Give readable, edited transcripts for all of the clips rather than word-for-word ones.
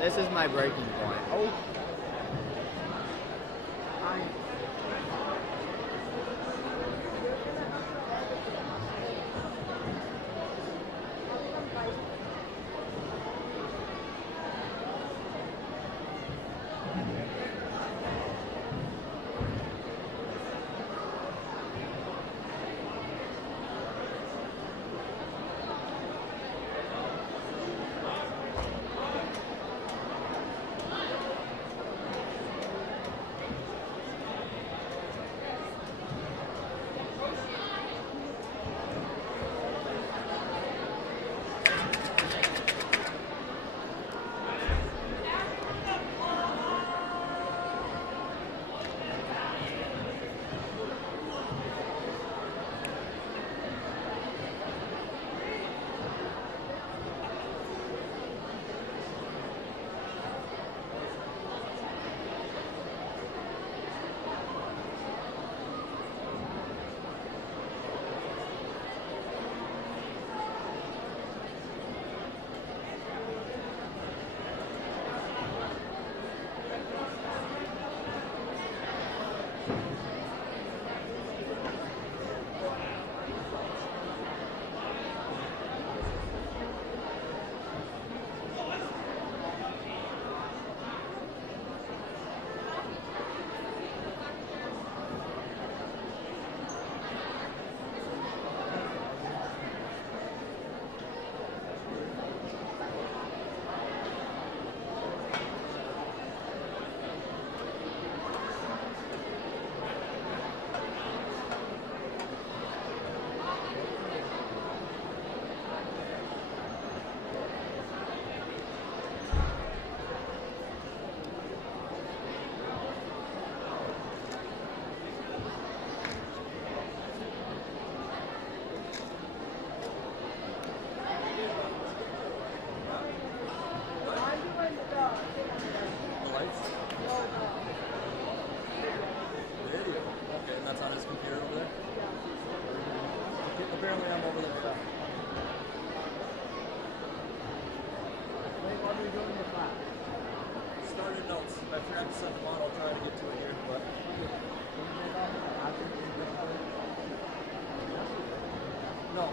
This is my breaking point. Oh.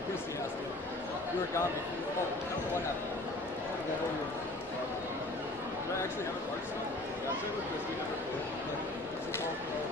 Christy has to. You were gone before. Oh, I don't know what happened. Do I actually have it marked still? Yeah, same with Christy. She called me.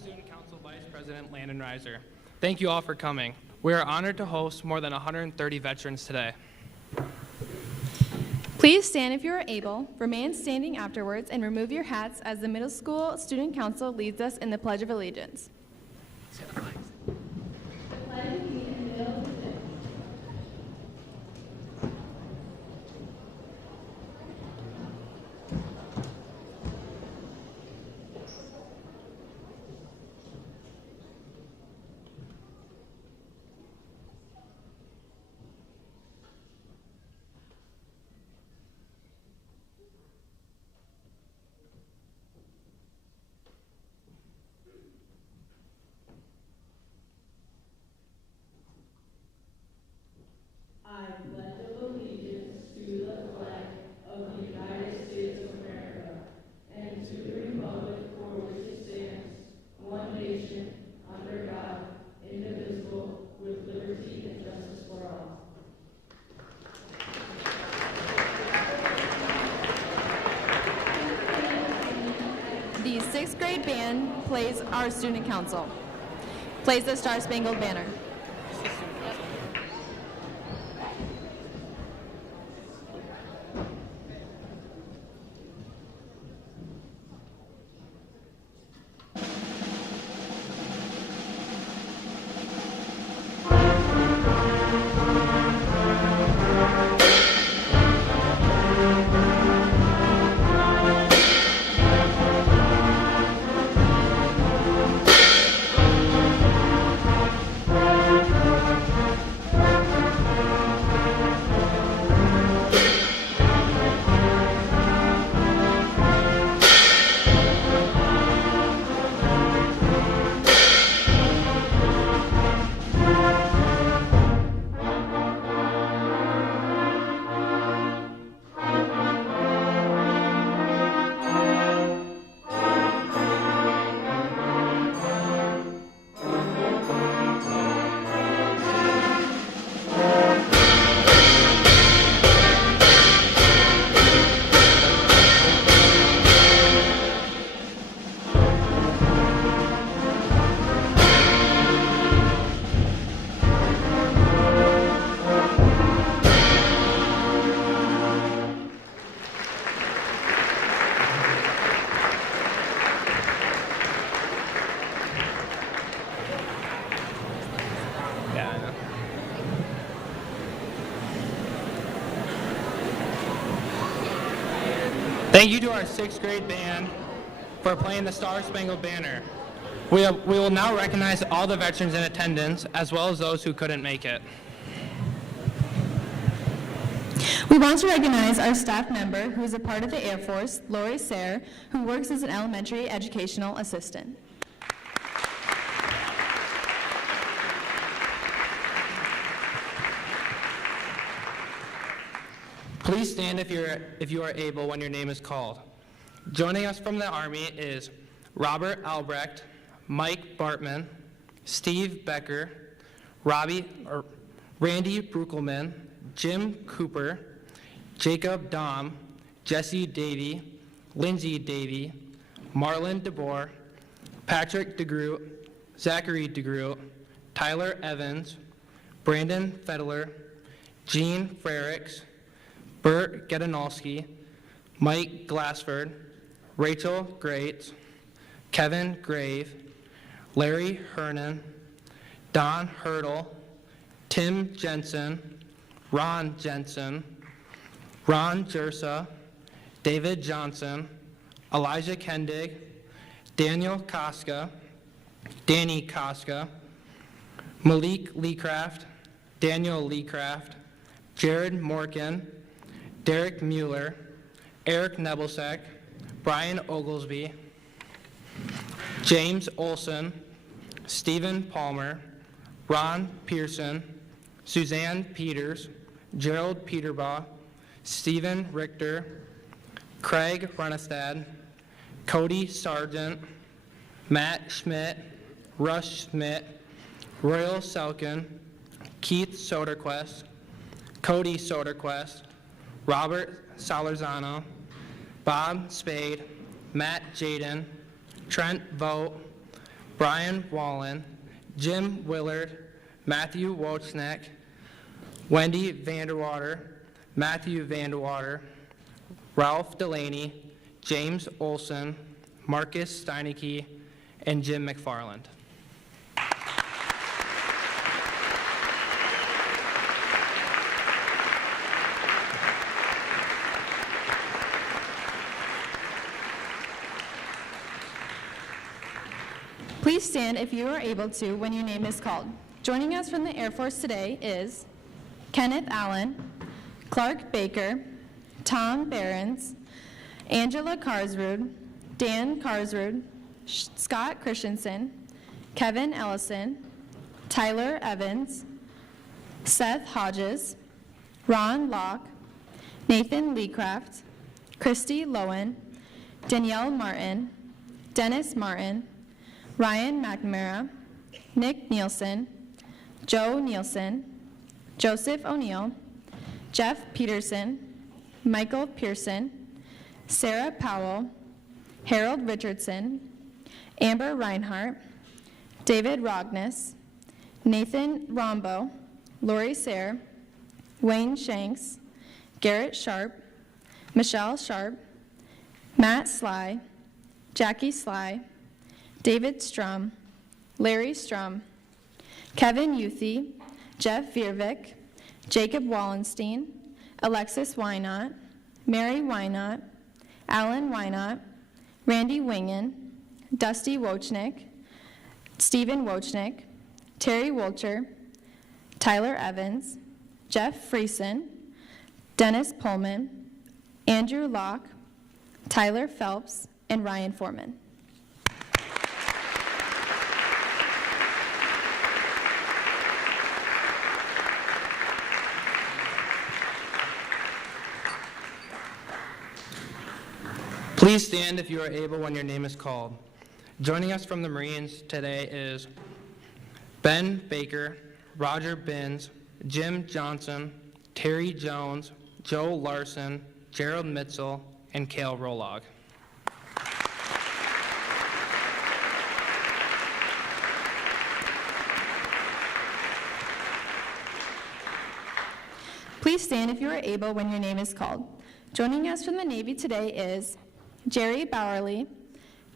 Student Council Vice President Landon Reiser. Thank you all for coming. We are honored to host more than 130 veterans today. Please stand if you are able, remain standing afterwards, and remove your hats as the Middle School Student Council leads us in the Pledge of Allegiance. The 6th grade band plays our Student Council. Plays the Star Spangled Banner. Thank you to our 6th grade band for playing the Star Spangled Banner. We will now recognize all the veterans in attendance, as well as those who couldn't make it. We want to recognize our staff member who is a part of the Air Force, Lori Sayre, who works as an elementary educational assistant. Please stand if you are able when your name is called. Joining us from the Army is Robert Albrecht, Mike Bartman, Steve Becker, Randy Bruckelman, Jim Cooper, Jacob Dom, Jesse Davey, Lindsay Davey, Marlon DeBoer, Patrick DeGroot, Zachary DeGroot, Tyler Evans, Brandon Fedler, Gene Frericks, Bert Gedanowski, Mike Glassford, Rachel Great, Kevin Grave, Larry Hernan, Don Hurdle, Tim Jensen, Ron Jensen, Ron Jersa, David Johnson, Elijah Kendig, Daniel Koska, Danny Koska, Malik Leecraft, Daniel Leecraft, Jared Morkin, Derek Mueller, Eric Nebelsack, Brian Oglesby, James Olson, Stephen Palmer, Ron Pearson, Suzanne Peters, Gerald Peterbaugh, Stephen Richter, Craig Runestad, Cody Sargent, Matt Schmidt, Rush Schmidt, Royal Selkin, Keith Soderquist, Cody Soderquist, Robert Salarzano, Bob Spade, Matt Jaden, Trent Vogt, Brian Wallen, Jim Willard, Matthew Wojcik, Wendy Vanderwater, Matthew Vanderwater, Ralph Delaney, James Olson, Marcus Steineke, and Jim McFarland. Please stand if you are able to when your name is called. Joining us from the Air Force today is Kenneth Allen, Clark Baker, Tom Behrens, Angela Karsrud, Dan Karsrud, Scott Christensen, Kevin Ellison, Tyler Evans, Seth Hodges, Ron Locke, Nathan Leecraft, Christy Lowen, Danielle Martin, Dennis Martin, Ryan McNamara, Nick Nielsen, Joe Nielsen, Joseph O'Neill, Jeff Peterson, Michael Pearson, Sarah Powell, Harold Richardson, Amber Reinhart, David Rogness, Nathan Rombo, Lori Sayre, Wayne Shanks, Garrett Sharp, Michelle Sharp, Matt Sly, Jackie Sly, David Strum, Larry Strum, Kevin Youthy, Jeff Viervik, Jacob Wallenstein, Alexis Wynot, Mary Wynot, Alan Wynot, Randy Wingen, Dusty Wojcik, Stephen Wojcik, Terry Wolcher, Tyler Evans, Jeff Friesen, Dennis Pullman, Andrew Locke, Tyler Phelps, and Ryan Foreman. Please stand if you are able when your name is called. Joining us from the Marines today is Ben Baker, Roger Binns, Jim Johnson, Terry Jones, Joe Larson, Gerald Mitchell, and Cale Rolog. Please stand if you are able when your name is called. Joining us from the Navy today is Jerry Bowerly,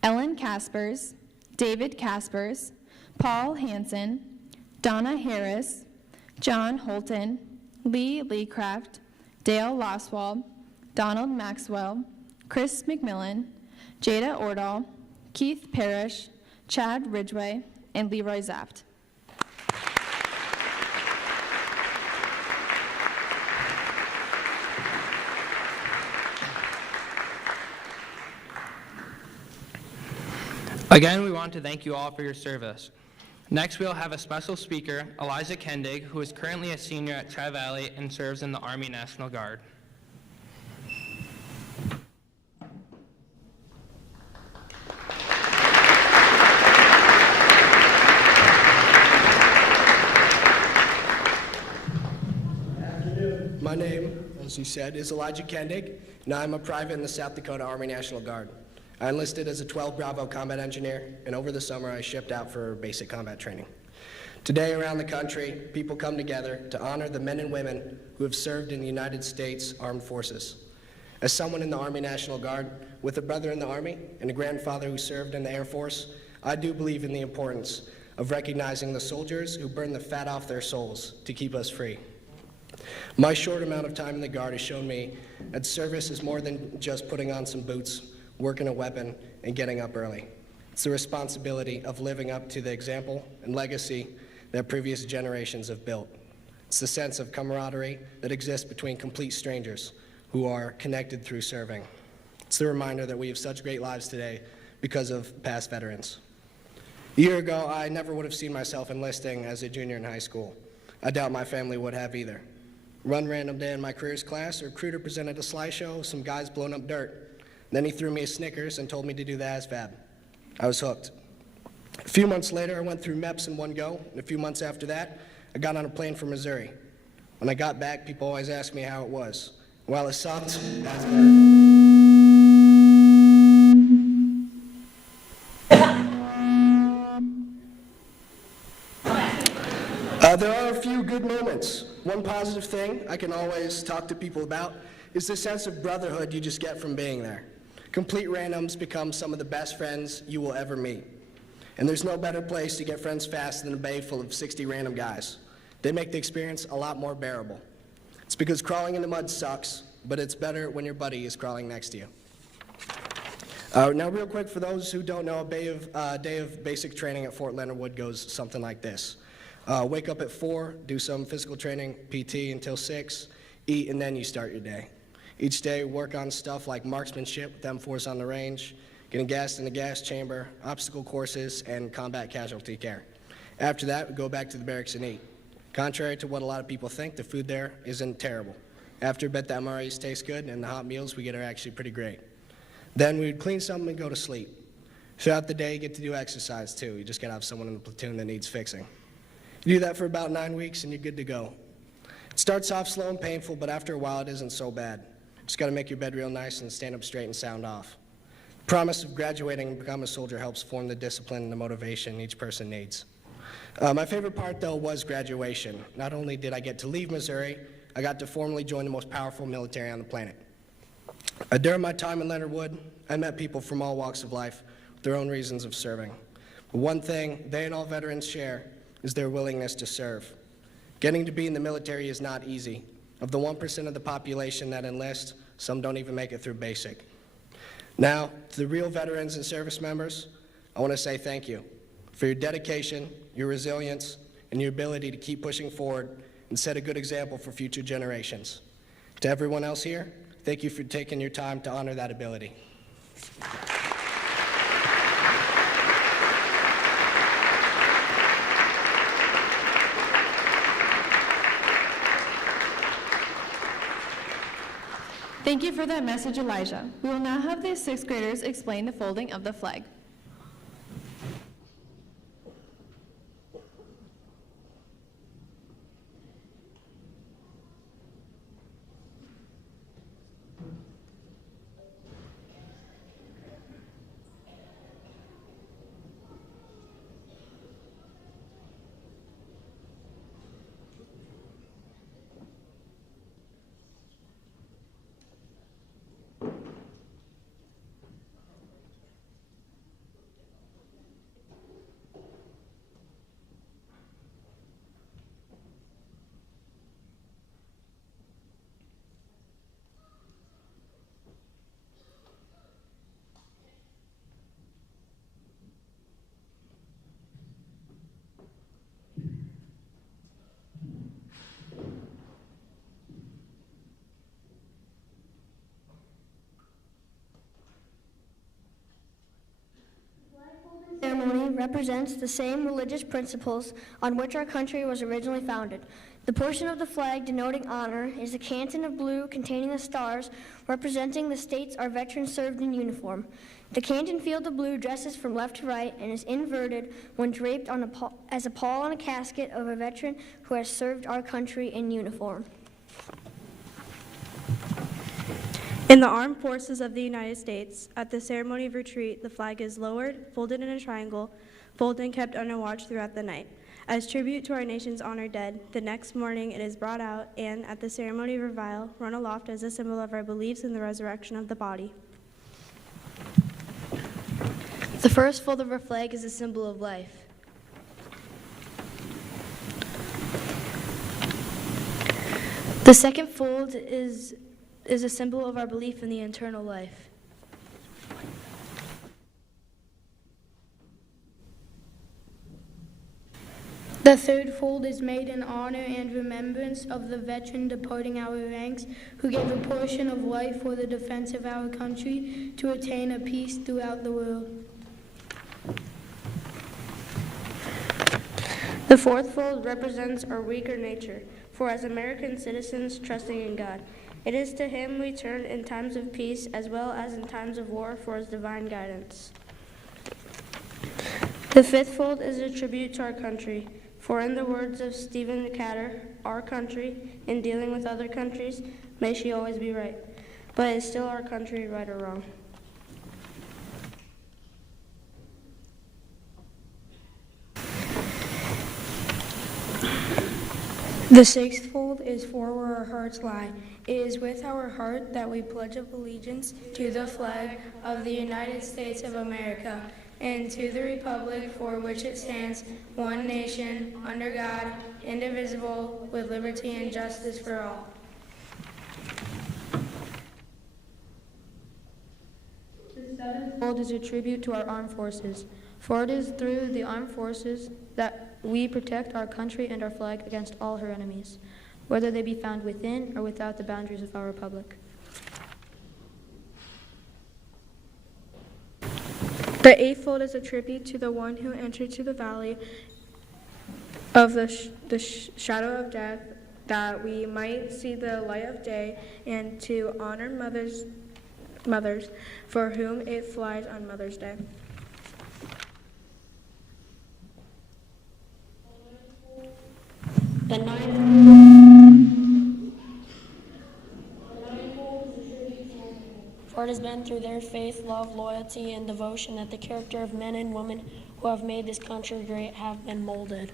Ellen Caspers, David Caspers, Paul Hansen, Donna Harris, John Holton, Lee Leecraft, Dale Loswald, Donald Maxwell, Chris McMillan, Jada Ordall, Keith Parrish, Chad Ridgway, and Leroy Zaft. Again, we want to thank you all for your service. Next, we'll have a special speaker, Elijah Kendig, who is currently a senior at Tri-Valley and serves in the Army National Guard. My name, as you said, is Elijah Kendig, and I'm a private in the South Dakota Army National Guard. I enlisted as a 12 Bravo combat engineer, and over the summer I shipped out for basic combat training. Today around the country, people come together to honor the men and women who have served in the United States Armed Forces. As someone in the Army National Guard, with a brother in the Army and a grandfather who served in the Air Force, I do believe in the importance of recognizing the soldiers who burn the fat off their souls to keep us free. My short amount of time in the Guard has shown me that service is more than just putting on some boots, working a weapon, and getting up early. It's the responsibility of living up to the example and legacy that previous generations have built. It's the sense of camaraderie that exists between complete strangers who are connected through serving. It's the reminder that we have such great lives today because of past veterans. A year ago, I never would have seen myself enlisting as a junior in high school. I doubt my family would have either. One random day in my careers class, a recruiter presented a slideshow, some guys blowing up dirt. Then he threw me a Snickers and told me to do the ASVAB. I was hooked. A few months later, I went through MEPS in one go, and a few months after that, I got on a plane for Missouri. When I got back, people always asked me how it was. While it sucked, good moments. One positive thing I can always talk to people about is the sense of brotherhood you just get from being there. Complete randoms become some of the best friends you will ever meet. And there's no better place to get friends fast than a bay full of 60 random guys. They make the experience a lot more bearable. It's because crawling in the mud sucks, but it's better when your buddy is crawling next to you. Now, real quick, for those who don't know, a day of basic training at Fort Leonard Wood goes something like this. Wake up at 4, do some physical training, PT until 6, eat, and then you start your day. Each day, work on stuff like marksmanship with M4s on the range, getting gassed in the gas chamber, obstacle courses, and combat casualty care. After that, we go back to the barracks and eat. Contrary to what a lot of people think, the food there isn't terrible. After a bit, the MREs taste good, and the hot meals we get are actually pretty great. Then we would clean something and go to sleep. Throughout the day, you get to do exercise too. You just gotta have someone in the platoon that needs fixing. You do that for about 9 weeks and you're good to go. It starts off slow and painful, but after a while it isn't so bad. Just gotta make your bed real nice and stand up straight and sound off. The promise of graduating and becoming a soldier helps form the discipline and the motivation each person needs. My favorite part though was graduation. Not only did I get to leave Missouri, I got to formally join the most powerful military on the planet. During my time in Leonard Wood, I met people from all walks of life with their own reasons of serving. But one thing they and all veterans share is their willingness to serve. Getting to be in the military is not easy. Of the 1% of the population that enlist, some don't even make it through basic. Now, to the real veterans and service members, I want to say thank you for your dedication, your resilience, and your ability to keep pushing forward and set a good example for future generations. To everyone else here, thank you for taking your time to honor that ability. Thank you for that message, Elijah. We will now have the 6th graders explain the folding of the flag. Ceremony represents the same religious principles on which our country was originally founded. The portion of the flag denoting honor is a canton of blue containing the stars representing the states our veterans served in uniform. The canton field of blue dresses from left to right and is inverted when draped on as a pall on a casket of a veteran who has served our country in uniform. In the Armed Forces of the United States, at the ceremony of retreat, the flag is lowered, folded in a triangle, folded and kept under watch throughout the night. As tribute to our nation's honored dead, the next morning it is brought out and, at the ceremony of revival, run aloft as a symbol of our beliefs in the resurrection of the body. The first fold of our flag is a symbol of life. The second fold is a symbol of our belief in the eternal life. The third fold is made in honor and remembrance of the veteran departing our ranks who gave a portion of life for the defense of our country to attain a peace throughout the world. The fourth fold represents our weaker nature, for as American citizens trusting in God, it is to Him we turn in times of peace as well as in times of war for His divine guidance. The fifth fold is a tribute to our country, for in the words of Stephen Catter, our country, in dealing with other countries, may she always be right, but is still our country right or wrong? The sixth fold is for where our hearts lie. It is with our heart that we pledge allegiance to the flag of the United States of America and to the republic for which it stands, one nation, under God, indivisible, with liberty and justice for all. The seventh fold is a tribute to our armed forces, for it is through the armed forces that we protect our country and our flag against all her enemies, whether they be found within or without the boundaries of our republic. The eightfold is a tribute to the one who entered to the valley of the shadow of death, that we might see the light of day, and to honor mothers for whom it flies on Mother's Day. The ninth, for it has been through their faith, love, loyalty, and devotion that the character of men and women who have made this country great have been molded.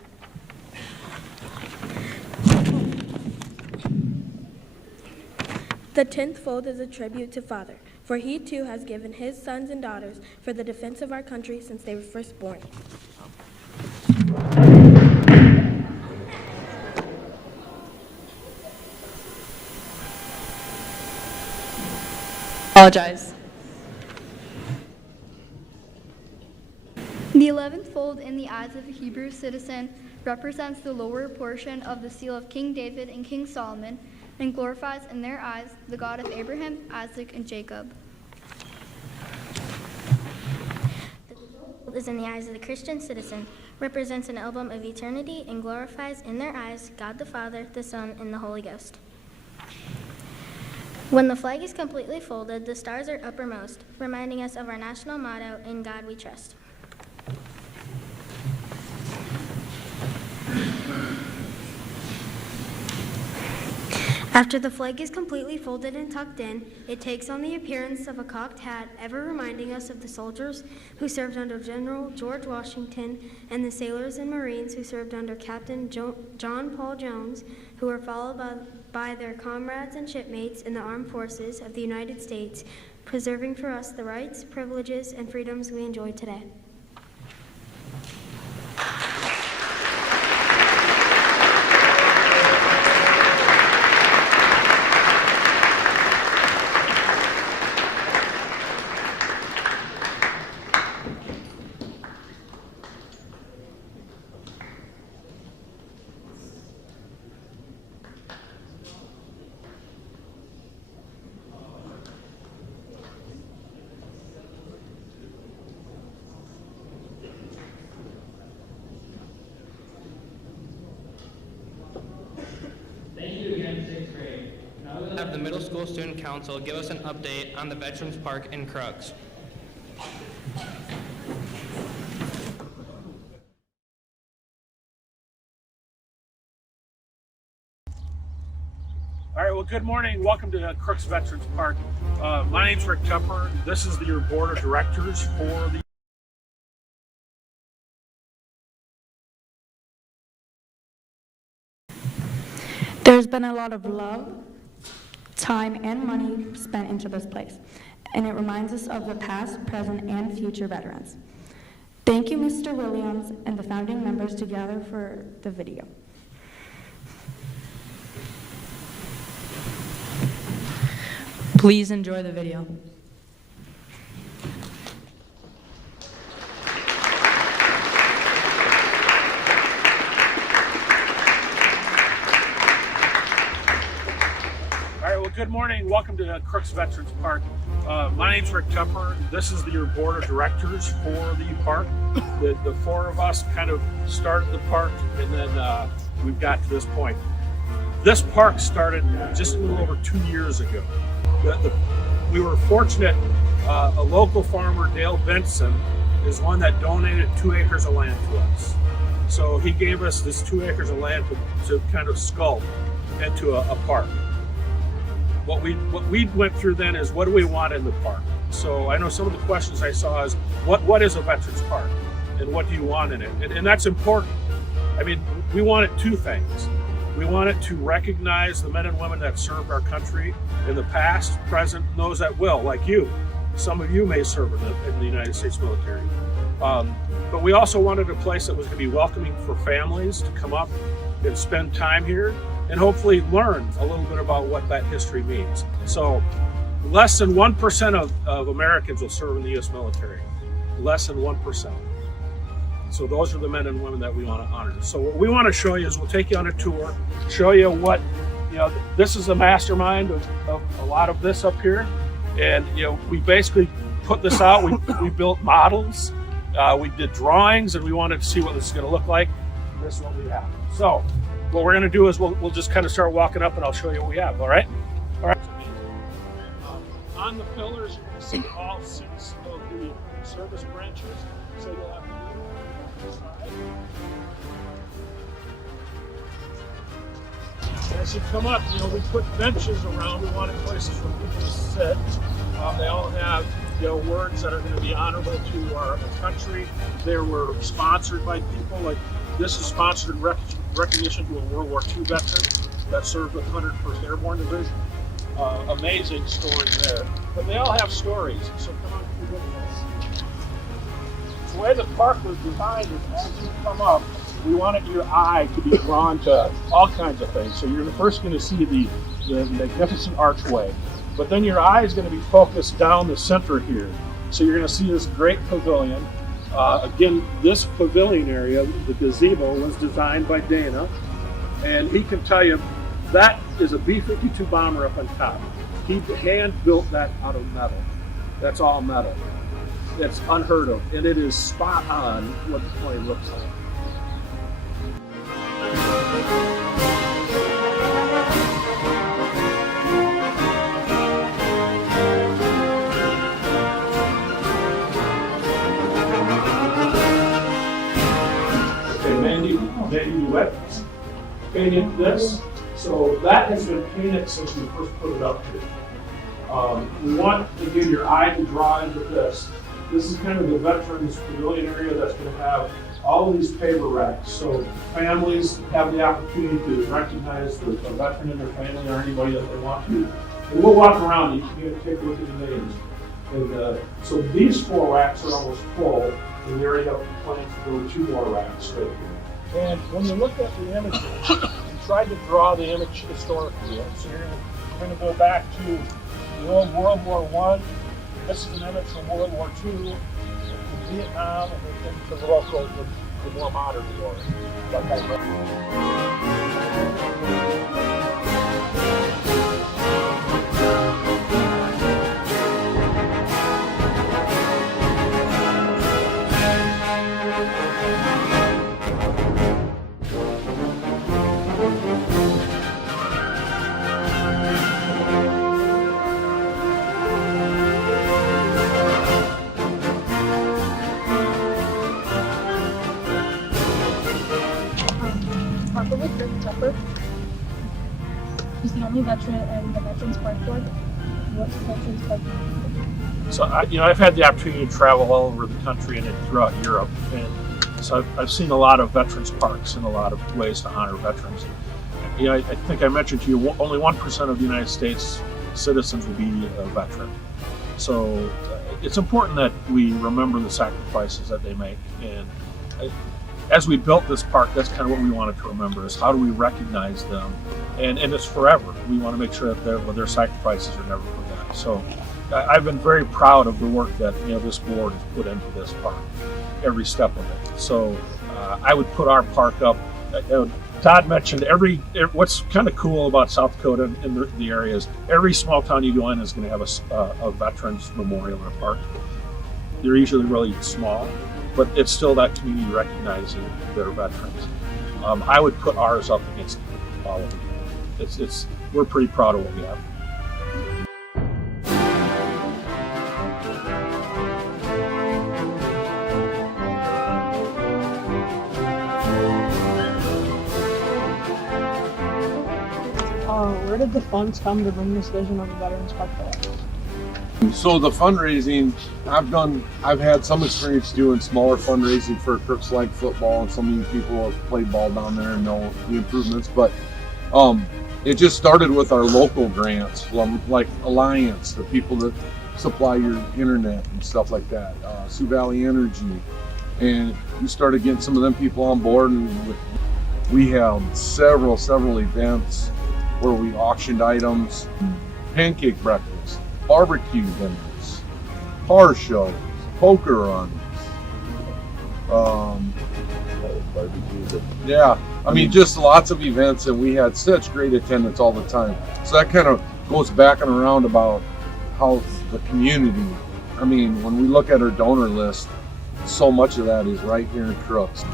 The 10th fold is a tribute to Father, for he too has given his sons and daughters for the defense of our country since they were first born. Apologize. The 11th fold in the eyes of a Hebrew citizen represents the lower portion of the seal of King David and King Solomon and glorifies in their eyes the God of Abraham, Isaac, and Jacob. The 12th fold is in the eyes of the Christian citizen, represents an emblem of eternity, and glorifies in their eyes God the Father, the Son, and the Holy Ghost. When the flag is completely folded, the stars are uppermost, reminding us of our national motto, "In God We Trust." After the flag is completely folded and tucked in, it takes on the appearance of a cocked hat, ever reminding us of the soldiers who served under General George Washington and the sailors and Marines who served under Captain John Paul Jones, who were followed by their comrades and shipmates in the armed forces of the United States, preserving for us the rights, privileges, and freedoms we enjoy today. Have the Middle School Student Council give us an update on the Veterans Park in Crooks. All right, well, good morning. Welcome to Crooks Veterans Park. My name's Rick Tupper. This is your board of directors for the There's been a lot of love, time, and money spent into this place, and it reminds us of the past, present, and future veterans. Thank you, Mr. Williams, and the founding members together for the video. Please enjoy the video. Good morning. Welcome to Crooks Veterans Park. My name's Rick Tupper. This is your board of directors for the park. The four of us kind of started the park, and then we've got to this point. This park started just a little over 2 years ago. We were fortunate. A local farmer, Dale Benson, is one that donated 2 acres of land to us. So he gave us this 2 acres of land to kind of sculpt into a park. What we went through then is, what do we want in the park? So I know some of the questions I saw is, what is a veterans park, and what do you want in it? And that's important. I mean, we wanted 2 things. We want it to recognize the men and women that served our country in the past, present, and those that will, like you. Some of you may serve in the United States military. But we also wanted a place that was going to be welcoming for families to come up and spend time here and hopefully learn a little bit about what that history means. So less than 1% of Americans will serve in the U.S. military. Less than 1%. So those are the men and women that we want to honor. So what we want to show you is we'll take you on a tour, show you what, this is the mastermind of a lot of this up here. And, we basically put this out. We built models. We did drawings, and we wanted to see what this is going to look like. And this is what we have. So what we're going to do is we'll just kind of start walking up, and I'll show you what we have. All right? All right. On the pillars, you're going to see all 6 of the service branches. So you'll have to as you come up, we put benches around. We wanted places for people to sit. They all have, words that are going to be honorable to our country. They were sponsored by people. Like this is sponsored in recognition to a World War II veteran that served with 101st Airborne Division. Amazing story there. But they all have stories. So come on, keep looking at this. The way the park was designed is as you come up, we wanted your eye to be drawn to all kinds of things. So you're first going to see the magnificent archway, but then your eye is going to be focused down the center here. So you're going to see this great pavilion. Again, this pavilion area, the gazebo, was designed by Dana, and he can tell you that is a B-52 bomber up on top. He hand built that out of metal. That's all metal. That's unheard of, and it is spot on what the plane looks like. Okay, Mandy Duet painted this, so that has been painted since we first put it up here. We want, again, your eye to draw into this. This is kind of the veterans pavilion area that's going to have all of these paper racks. So families have the opportunity to recognize a veteran in their family or anybody that they want to. And we'll walk around, you can take a look at the names. And so these 4 racks are almost full, and we already have plans to go 2 more racks right here. And when you look at the images, we tried to draw the image historically. So you're going to go back to the old World War I. This is an image from World War II, Vietnam, and the local, the more modern war. Like I He's the only veteran in the Veterans Park Board. What's the Veterans Park Board? So I've had the opportunity to travel all over the country and throughout Europe, and so I've seen a lot of veterans parks and a lot of ways to honor veterans. I think I mentioned to you, only 1% of the United States citizens will be a veteran. So it's important that we remember the sacrifices that they make. And as we built this park, that's kind of what we wanted to remember, is how do we recognize them? And it's forever. We want to make sure that their sacrifices are never forgotten. So I've been very proud of the work that this board has put into this park, every step of it. So I would put our park up. Todd mentioned what's kind of cool about South Dakota in the area is every small town you go in is going to have a veterans memorial or park. They're usually really small, but it's still that community recognizing their veterans. I would put ours up against all of them. We're pretty proud of what we have. Where did the funds come to bring this vision of the Veterans Park to life? So the fundraising, I've had some experience doing smaller fundraising for Crooks Like football, and some of you people have played ball down there and know the improvements. But It just started with our local grants, like Alliance, the people that supply your internet and stuff like that, Sioux Valley Energy, and we started getting some of them people on board, and we held several events where we auctioned items, pancake breakfast, barbecue dinners, car shows, poker runs. Yeah, I mean, just lots of events, and we had such great attendance all the time. So that kind of goes back and around about how the community, I mean, when we look at our donor list, so much of that is right here in Crooks.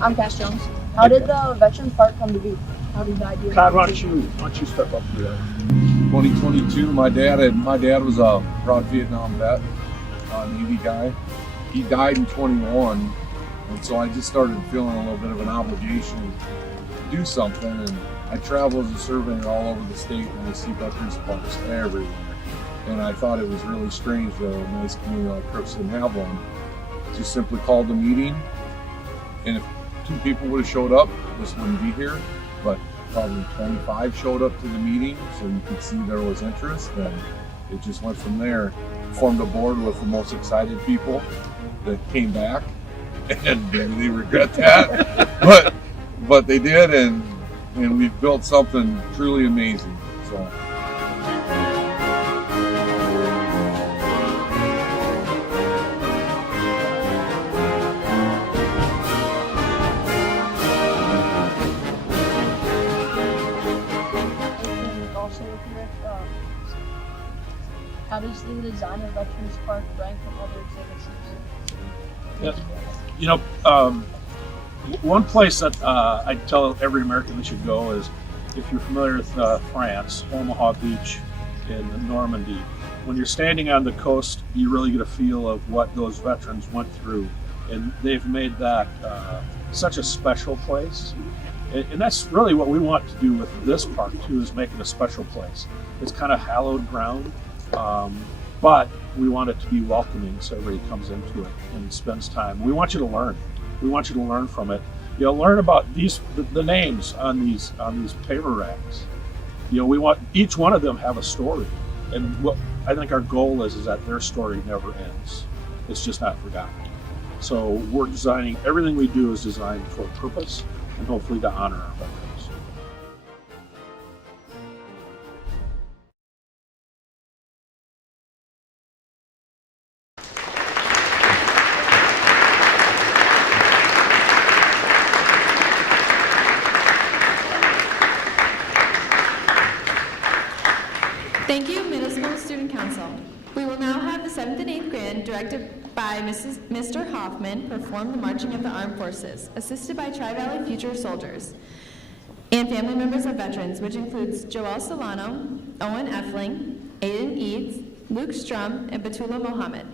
I'm Cash Jones. How did the Veterans Park come to be? How did the idea? Todd, why don't you step up to that? 2022, my dad was a proud Vietnam vet, Navy guy. He died in 21, and so I just started feeling a little bit of an obligation to do something. And I travel as a surveyor all over the state, and I see veterans parks everywhere. And I thought it was really strange that a nice community like Crooks didn't have one. Just simply called the meeting, and if 2 people would have showed up, this wouldn't be here. But probably 25 showed up to the meeting, so you could see there was interest, and it just went from there. Formed a board with the most excited people that came back, and they regret that, but they did, and we've built something truly amazing. So. How does the design of Veterans Park rank from other exhibits? One place that I tell every American they should go is, if you're familiar with France, Omaha Beach in Normandy. When you're standing on the coast, you really get a feel of what those veterans went through, and they've made that such a special place. And that's really what we want to do with this park too, is make it a special place. It's kind of hallowed ground. But we want it to be welcoming, so everybody comes into it and spends time. We want you to learn. We want you to learn from it. Learn about the names on these paper racks. We want each one of them have a story, and what I think our goal is that their story never ends. It's just not forgotten. So we're designing, everything we do is designed for a purpose, and hopefully to honor our veterans. Thank you, Middle School Student Council. We will now have the 7th and 8th grade, directed by Mr. Hoffman, perform the Marching of the Armed Forces, assisted by Tri-Valley Future Soldiers and family members of veterans, which includes Joel Solano, Owen Effling, Aiden Eads, Luke Strum, and Batula Mohammed.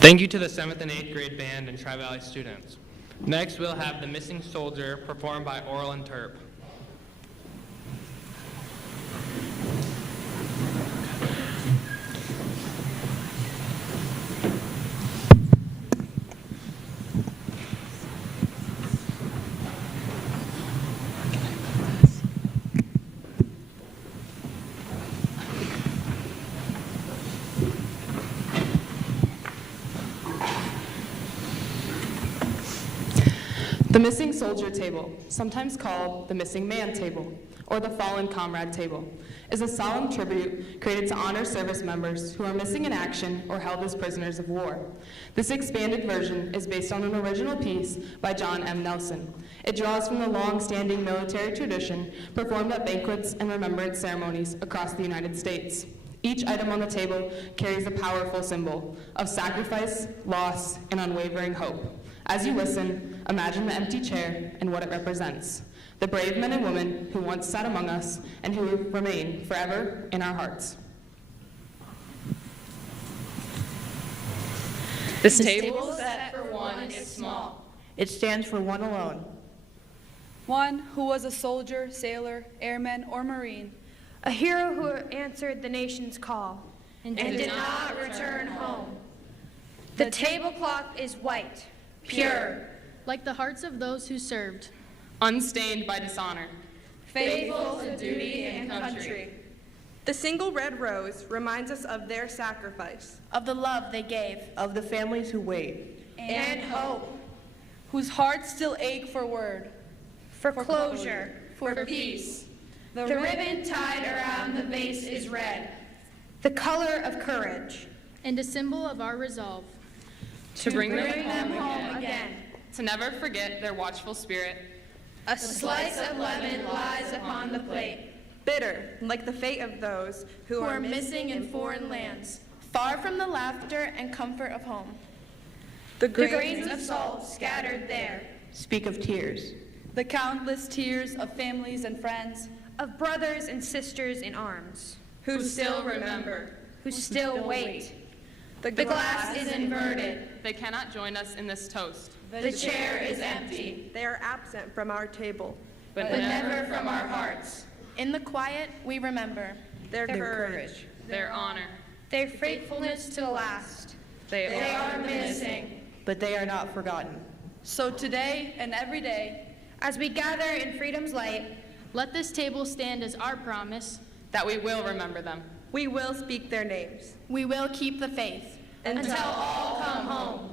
Thank you to the 7th and 8th grade band and Tri-Valley students. Next, we'll have The Missing Soldier performed by Orland Terp. The Missing Soldier Table, sometimes called the Missing Man Table, or the Fallen Comrade Table, is a solemn tribute created to honor service members who are missing in action or held as prisoners of war. This expanded version is based on an original piece by John M. Nelson. It draws from the long-standing military tradition performed at banquets and remembrance ceremonies across the United States. Each item on the table carries a powerful symbol of sacrifice, loss, and unwavering hope. As you listen, imagine the empty chair and what it represents. The brave men and women who once sat among us and who remain forever in our hearts. This table set for one is small. It stands for one alone. One who was a soldier, sailor, airman, or marine. A hero who answered the nation's call And did not return home. The tablecloth is white, pure, like the hearts of those who served, unstained by dishonor, faithful to duty and country. The single red rose reminds us of their sacrifice, of the love they gave, of the families who wait, and hope, whose hearts still ache for word, for closure, for peace. The ribbon tied around the base is red, the color of courage, and a symbol of our resolve to bring them home again, to never forget their watchful spirit. A slice of lemon lies upon the plate, bitter like the fate of those who are missing in foreign lands, far from the laughter and comfort of home. The grains of salt scattered there speak of tears, the countless tears of families and friends, of brothers and sisters in arms, who still remember, who still wait. The glass is inverted. They cannot join us in this toast. The chair is empty. They are absent from our table, but never from our hearts. In the quiet, we remember their courage, their honor, their faithfulness to the last. They are missing, but they are not forgotten. So today and every day, as we gather in freedom's light, let this table stand as our promise that we will remember them. We will speak their names. We will keep the faith until all come home.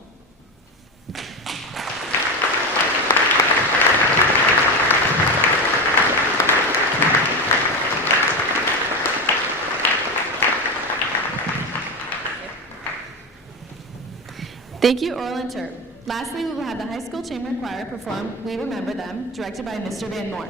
Thank you, Orland Terp. Lastly, we will have the high school chamber choir perform We Remember Them, directed by Mr. Van Moore.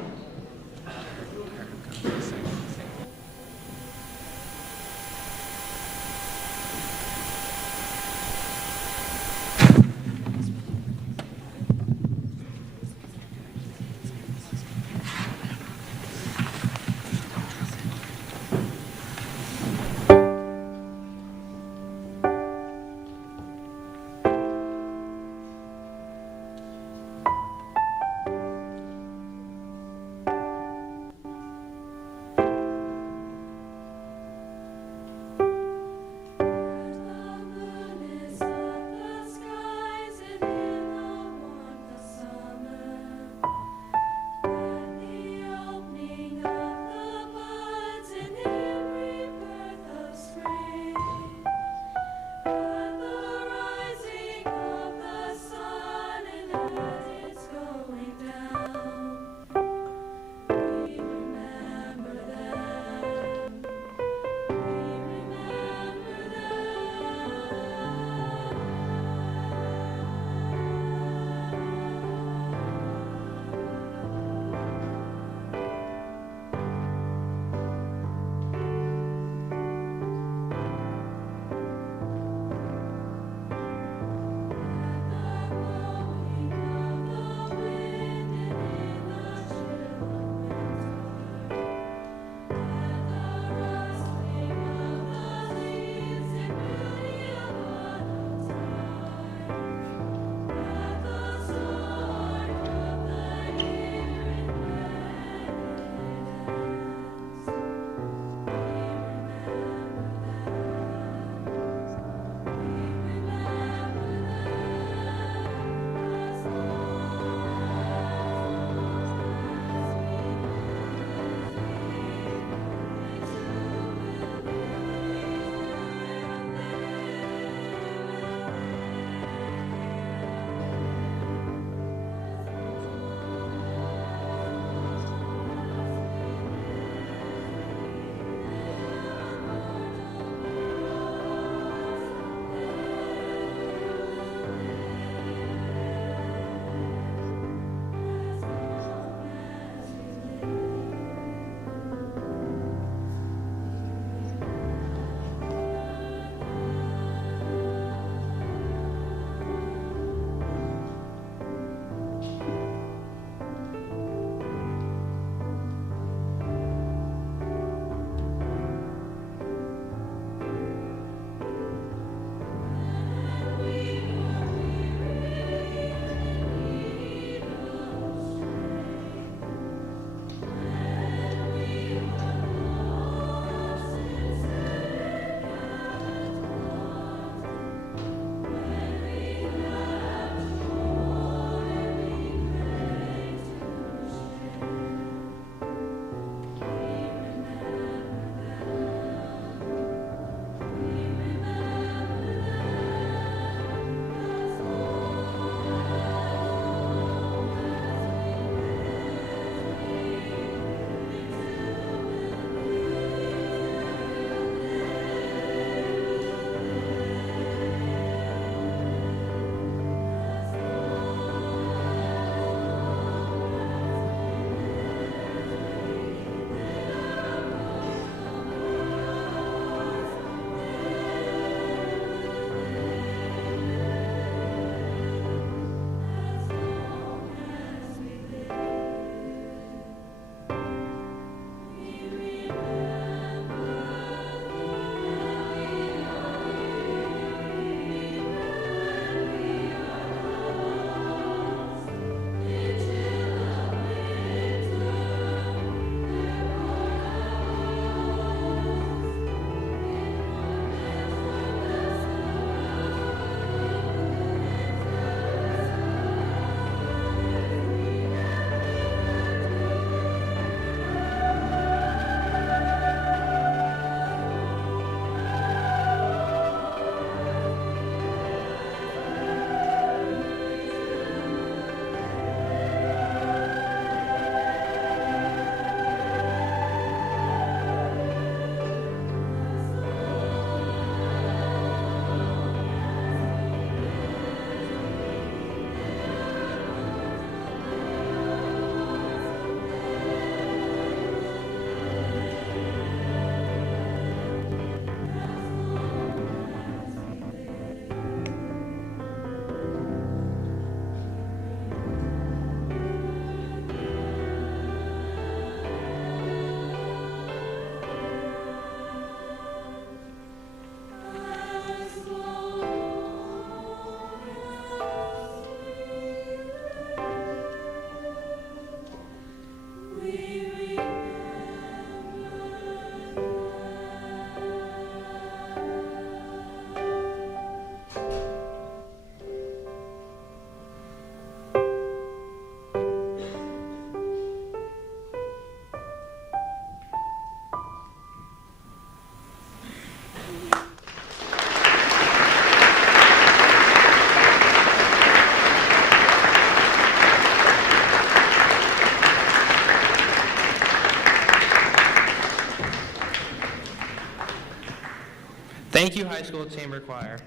Thank you, High School Chamber Choir.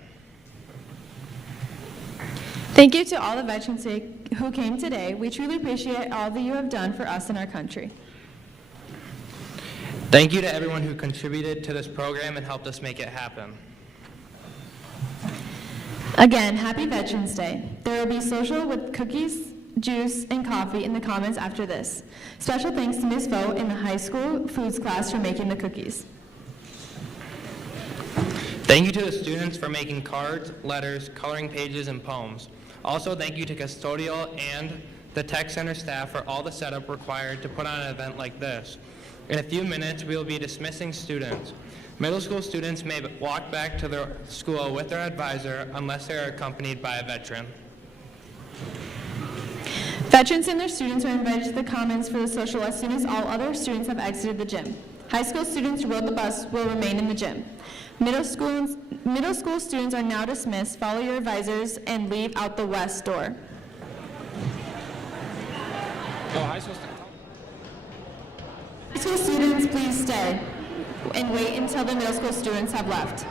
Thank you to all the veterans who came today. We truly appreciate all that you have done for us and our country. Thank you to everyone who contributed to this program and helped us make it happen. Again, happy Veterans Day. There will be social with cookies, juice, and coffee in the comments after this. Special thanks to Ms. Vogt in the high school foods class for making the cookies. Thank you to the students for making cards, letters, coloring pages, and poems. Also, thank you to custodial and the tech center staff for all the setup required to put on an event like this. In a few minutes, we will be dismissing students. Middle school students may walk back to their school with their advisor unless they are accompanied by a veteran. Veterans and their students are invited to the commons for the social as soon as all other students have exited the gym. High school students who rode the bus will remain in the gym. Middle school students are now dismissed. Follow your advisors and leave out the west door. High school High school students, please stay and wait until the middle school students have left.